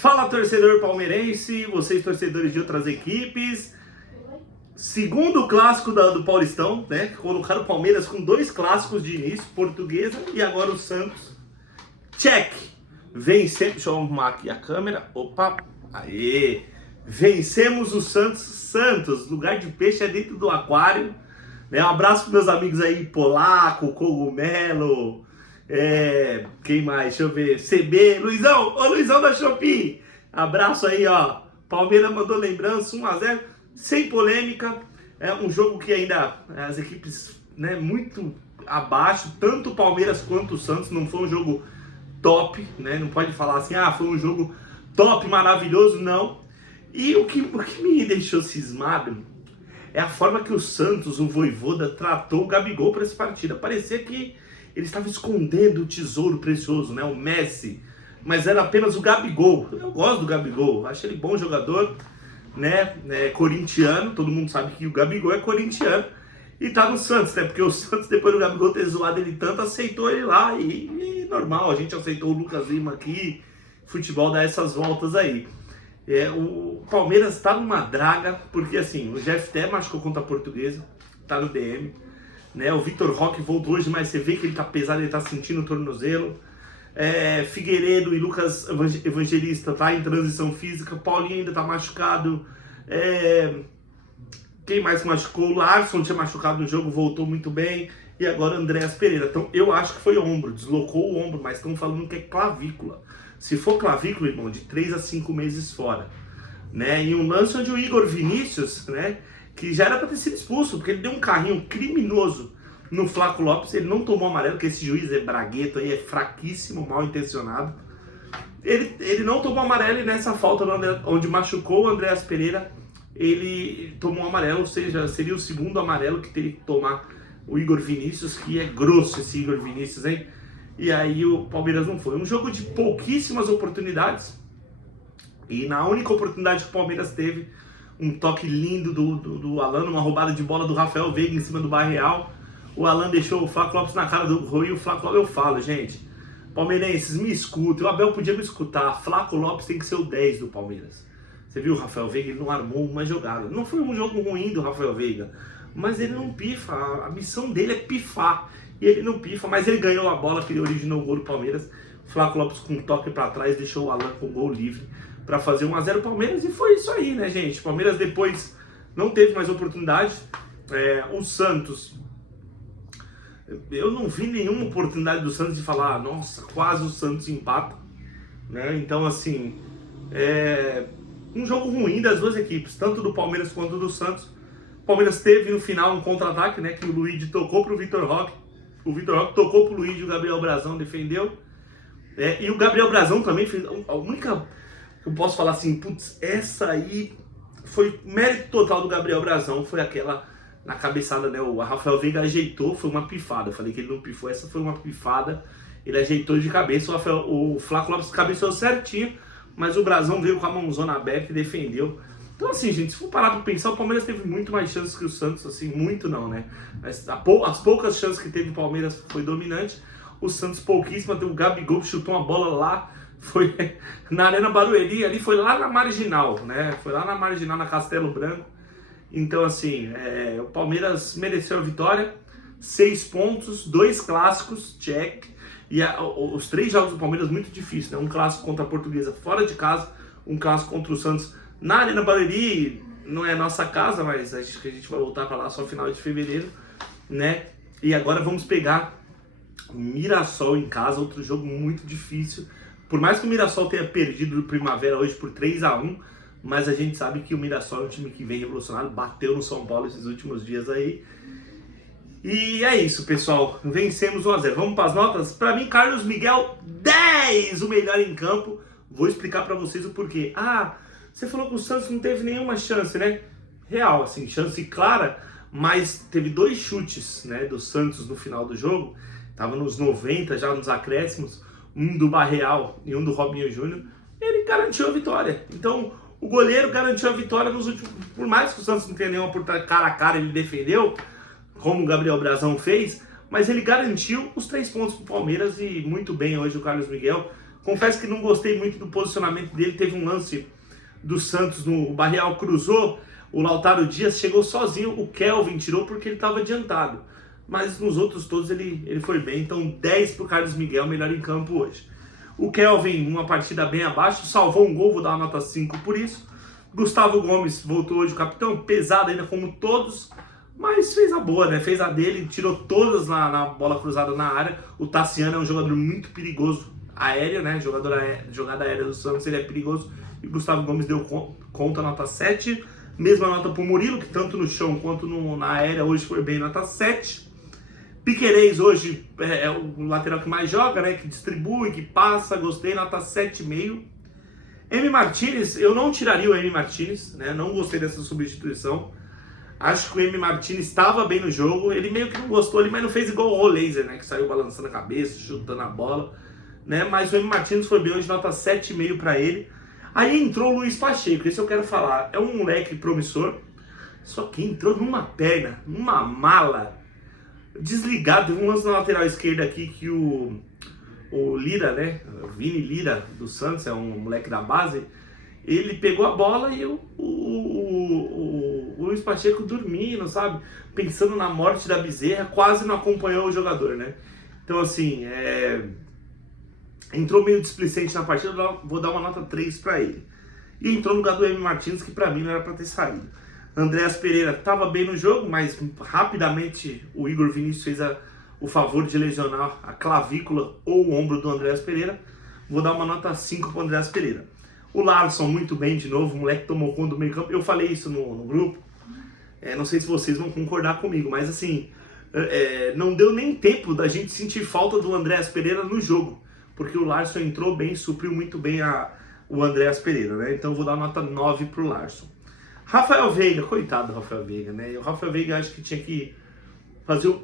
Fala, torcedor palmeirense, vocês torcedores de outras equipes. Segundo clássico do Paulistão, né? Colocaram o Palmeiras com 2 clássicos de início, Portuguesa e agora o Santos. Check! Vencemos, deixa eu arrumar aqui a câmera. Opa, aê! Vencemos o Santos. Santos, lugar de peixe é dentro do aquário. Né? Um abraço para meus amigos aí, Polaco, Cogumelo, quem mais? Deixa eu ver, CB, Luizão, ô Luizão da Shopee. Abraço aí, ó. Palmeiras mandou lembrança, 1-0, sem polêmica. É um jogo que ainda as equipes, né, muito abaixo, tanto o Palmeiras quanto o Santos. Não foi um jogo top, né? Não pode falar assim, foi um jogo top, maravilhoso, não. E o que me deixou cismado é a forma que o Santos, o Vojvoda, tratou o Gabigol para essa partida. Parecia que ele estava escondendo o tesouro precioso, né? O Messi. Mas era apenas o Gabigol. Eu gosto do Gabigol, acho ele bom jogador, né? Corintiano, todo mundo sabe que o Gabigol é corintiano. E tá no Santos, né? Porque o Santos, depois do Gabigol ter zoado ele tanto, aceitou ele lá. E normal, a gente aceitou o Lucas Lima aqui. Futebol dá essas voltas aí. O Palmeiras está numa draga, porque assim, o Jeff machucou contra a Portuguesa, tá no DM, né? O Vitor Roque voltou hoje, mas você vê que ele tá pesado, ele tá sentindo o tornozelo. Figueiredo e Lucas Evangelista tá em transição física, Paulinho ainda tá machucado. Quem mais machucou? O Larson tinha machucado no jogo, voltou muito bem. E agora Andréas Pereira. Então eu acho que foi ombro, deslocou o ombro, mas estão falando que é clavícula. Se for clavícula, irmão, de 3 a 5 meses fora, né? E um lance onde o Igor Vinícius, né, que já era para ter sido expulso, porque ele deu um carrinho criminoso no Flaco Lopes, ele não tomou amarelo, porque esse juiz é bragueto aí, é fraquíssimo, mal intencionado. Ele não tomou amarelo e nessa falta onde machucou o Andréas Pereira, ele tomou um amarelo, ou seja, seria o segundo amarelo que teria que tomar o Igor Vinícius, que é grosso esse Igor Vinícius, hein? E aí o Palmeiras não foi. Um jogo de pouquíssimas oportunidades. E na única oportunidade que o Palmeiras teve, um toque lindo do Alan, uma roubada de bola do Rafael Veiga em cima do Barreal. O Alan deixou o Flaco Lopes na cara do Rui. E o Flaco Lopes, eu falo, gente, palmeirenses, me escutem. O Abel podia me escutar. Flaco Lopes tem que ser o 10 do Palmeiras. Você viu o Rafael Veiga? Ele não armou uma jogada. Não foi um jogo ruim do Rafael Veiga, mas ele não pifa. A missão dele é pifar. E ele não pifa, mas ele ganhou a bola, que ele originou o gol do Palmeiras. O Flaco Lopes com um toque para trás deixou o Alan com o gol livre para fazer 1-0 Palmeiras. E foi isso aí, né, gente? O Palmeiras depois não teve mais oportunidade. O Santos, eu não vi nenhuma oportunidade do Santos de falar, nossa, quase o Santos empata, né? Então, assim, um jogo ruim das duas equipes, tanto do Palmeiras quanto do Santos. O Palmeiras teve no final um contra-ataque, né, que o Luigi tocou pro Vitor Roque. O Vitor Roque tocou pro Luigi, o Gabriel Brazão defendeu. E o Gabriel Brazão também fez. A única que eu posso falar assim, putz, essa aí foi mérito total do Gabriel Brazão, foi aquela na cabeçada, né? O Rafael Veiga ajeitou, foi uma pifada. Eu falei que ele não pifou, essa foi uma pifada. Ele ajeitou de cabeça, o Flaco Lopes cabeceou certinho, mas o Brazão veio com a mãozona aberta e defendeu. Então assim, gente, se for parar pra pensar, o Palmeiras teve muito mais chances que o Santos, assim, muito não, né? Mas as poucas chances que teve o Palmeiras foi dominante, o Santos pouquíssima, o Gabigol chutou uma bola lá, foi na Arena Barueri, ali foi lá na Marginal, né? Foi lá na Marginal, na Castelo Branco. Então assim, o Palmeiras mereceu a vitória, 6 pontos, 2 clássicos, check. E os 3 jogos do Palmeiras muito difíceis, né? Um clássico contra a Portuguesa fora de casa, um clássico contra o Santos na Arena Barueri, não é nossa casa, mas acho que a gente vai voltar para lá só final de fevereiro, né? E agora vamos pegar o Mirassol em casa, outro jogo muito difícil. Por mais que o Mirassol tenha perdido do Primavera hoje por 3-1, mas a gente sabe que o Mirassol é um time que vem revolucionário, bateu no São Paulo esses últimos dias aí. E é isso, pessoal. Vencemos 1-0. Vamos para as notas? Para mim, Carlos Miguel, 10, o melhor em campo. Vou explicar para vocês o porquê. Você falou que o Santos não teve nenhuma chance, né? Real, assim, chance clara, mas teve 2 chutes, né, do Santos no final do jogo. Tava nos 90, já nos acréscimos, um do Barreal e um do Robinho Júnior. Ele garantiu a vitória. Então, o goleiro garantiu a vitória nos últimos... Por mais que o Santos não tenha nenhuma oportunidade cara a cara, ele defendeu, como o Gabriel Brazão fez, mas ele garantiu os 3 pontos pro Palmeiras e muito bem hoje o Carlos Miguel. Confesso que não gostei muito do posicionamento dele. Teve um lance do Santos, o Barreal cruzou, o Lautaro Dias chegou sozinho, o Kelvin tirou porque ele estava adiantado. Mas nos outros todos ele foi bem, então 10 para o Carlos Miguel, melhor em campo hoje. O Kelvin, uma partida bem abaixo, salvou um gol, vou dar uma nota 5 por isso. Gustavo Gomes voltou hoje o capitão, pesado ainda como todos, mas fez a boa, né? Fez a dele, tirou todas na bola cruzada na área. O Tassiano é um jogador muito perigoso, aéreo, né? Jogada aérea do Santos, ele é perigoso. E o Gustavo Gomes deu conta, nota 7. Mesma nota para o Murilo, que tanto no chão quanto na aérea hoje foi bem, nota 7. Piquerez hoje é o lateral que mais joga, né? Que distribui, que passa, gostei, nota 7,5. M. Martinez, eu não tiraria o M. Martinez, né? Não gostei dessa substituição. Acho que o M. Martinez estava bem no jogo. Ele meio que não gostou ali, mas não fez igual o Roleiser, né? Que saiu balançando a cabeça, chutando a bola, né? Mas o M. Martinez foi bem hoje, nota 7,5 para ele. Aí entrou o Luiz Pacheco, esse eu quero falar. É um moleque promissor, só que entrou numa perna, numa mala, desligado. Teve um lance na lateral esquerda aqui que o Lira, né? O Vini Lira do Santos, é um moleque da base. Ele pegou a bola e o Luiz Pacheco dormindo, sabe? Pensando na morte da bezerra, quase não acompanhou o jogador, né? Então, assim, entrou meio displicente na partida, vou dar uma nota 3 para ele. E entrou no lugar do M. Martins, que para mim não era para ter saído. Andréas Pereira estava bem no jogo, mas rapidamente o Igor Vinícius fez o favor de lesionar a clavícula ou o ombro do Andréas Pereira. Vou dar uma nota 5 para o Andréas Pereira. O Larson muito bem de novo, o moleque tomou conta do meio campo. Eu falei isso no grupo, não sei se vocês vão concordar comigo, mas assim, não deu nem tempo da gente sentir falta do Andréas Pereira no jogo, porque o Larson entrou bem, supriu muito bem o Andréas Pereira, né? Então eu vou dar nota 9 pro Larson. Rafael Veiga, coitado do Rafael Veiga, né? O Rafael Veiga acho que tinha que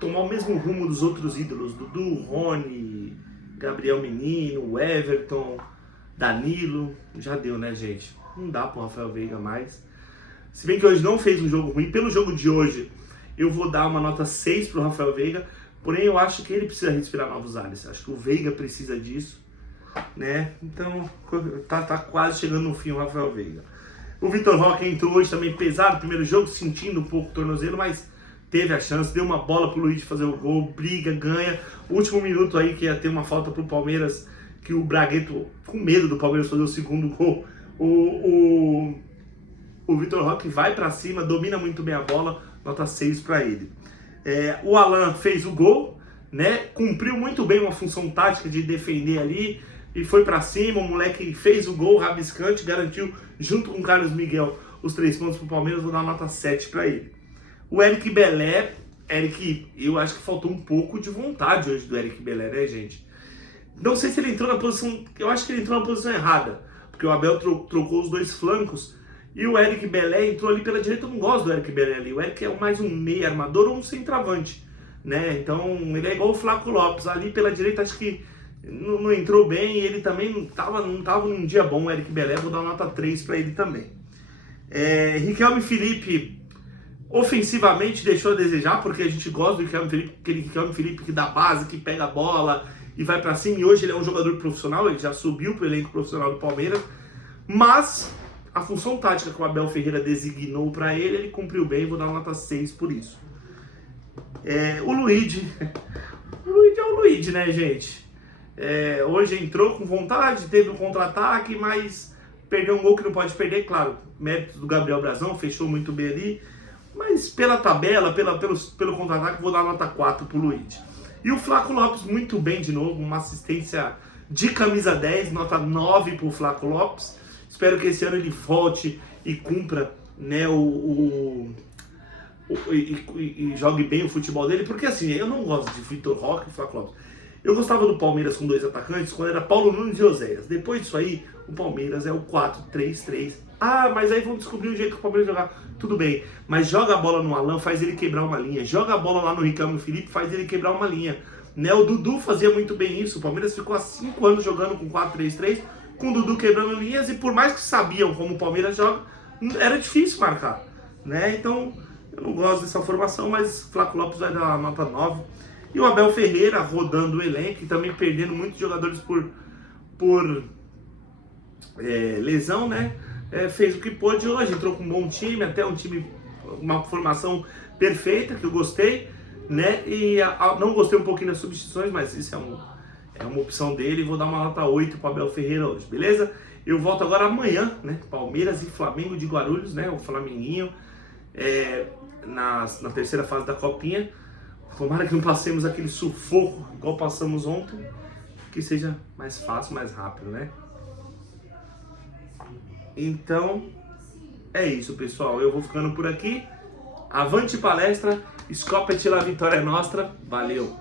tomar o mesmo rumo dos outros ídolos, Dudu, Rony, Gabriel Menino, Everton, Danilo. Já deu, né, gente? Não dá pro Rafael Veiga mais. Se bem que hoje não fez um jogo ruim, pelo jogo de hoje eu vou dar uma nota 6 pro Rafael Veiga. Porém, eu acho que ele precisa respirar novos ares. Acho que o Veiga precisa disso, né? Então, tá quase chegando no fim o Rafael Veiga. O Vitor Roque entrou hoje também pesado, primeiro jogo, sentindo um pouco o tornozelo, mas teve a chance, deu uma bola pro Luiz fazer o gol, briga, ganha. Último minuto aí que ia ter uma falta pro Palmeiras, que o Bragueto, com medo do Palmeiras fazer o segundo gol, o Vitor Roque vai para cima, domina muito bem a bola, nota 6 para ele. O Alan fez o gol, né? Cumpriu muito bem uma função tática de defender ali e foi para cima. O moleque fez o gol rabiscante, garantiu junto com o Carlos Miguel os 3 pontos para o Palmeiras. Vou dar uma nota 7 para ele. O Eric Belé, eu acho que faltou um pouco de vontade hoje do Eric Belé, né, gente? Não sei se ele entrou na posição, eu acho que ele entrou na posição errada, porque o Abel trocou os 2 flancos. E o Eric Belé entrou ali pela direita. Eu não gosto do Eric Belé ali. O Eric é mais um meio armador ou um centroavante, né? Então ele é igual o Flaco Lopes. Ali pela direita acho que não entrou bem. E ele também não tava num dia bom, o Eric Belé. Vou dar uma nota 3 para ele também. Riquelme Felipe, ofensivamente deixou a desejar, porque a gente gosta do Riquelme Felipe, aquele Riquelme Felipe que dá base, que pega a bola e vai para cima. E hoje ele é um jogador profissional, ele já subiu pro elenco profissional do Palmeiras. Mas a função tática que o Abel Ferreira designou para ele cumpriu bem, vou dar uma nota 6 por isso. O Luigi é o Luigi, né, gente? Hoje entrou com vontade, teve um contra-ataque, mas perdeu um gol que não pode perder, claro. Mérito do Gabriel Brazão, fechou muito bem ali. Mas pela tabela, pelo contra-ataque, vou dar nota 4 pro Luigi. E o Flaco Lopes muito bem de novo, uma assistência de camisa 10, nota 9 pro Flaco Lopes. Espero que esse ano ele volte e cumpra, né, e jogue bem o futebol dele, porque assim, eu não gosto de Vitor Roque e Flaco Lopes. Eu gostava do Palmeiras com 2 atacantes quando era Paulo Nunes e Oséias. Depois disso aí, o Palmeiras é o 4-3-3. Ah, mas aí vão descobrir o jeito que o Palmeiras jogar. Tudo bem, mas joga a bola no Alan, faz ele quebrar uma linha. Joga a bola lá no Riquelme Felipe, faz ele quebrar uma linha. Né, o Dudu fazia muito bem isso. O Palmeiras ficou há 5 anos jogando com 4-3-3. Com o Dudu quebrando linhas, e por mais que sabiam como o Palmeiras joga, era difícil marcar, né? Então, eu não gosto dessa formação, mas Flaco Lopes vai dar nota 9. E o Abel Ferreira rodando o elenco e também perdendo muitos jogadores por lesão, né? Fez o que pôde hoje, entrou com um bom time, até um time, uma formação perfeita, que eu gostei, né? E não gostei um pouquinho das substituições, mas isso é uma opção dele. Vou dar uma nota 8 para Abel Ferreira hoje, beleza? Eu volto agora amanhã, né? Palmeiras e Flamengo de Guarulhos, né? O Flamenguinho na terceira fase da Copinha. Tomara que não passemos aquele sufoco igual passamos ontem, que seja mais fácil, mais rápido, né? Então, é isso, pessoal. Eu vou ficando por aqui. Avante palestra, scopet la vitória nostra. Valeu!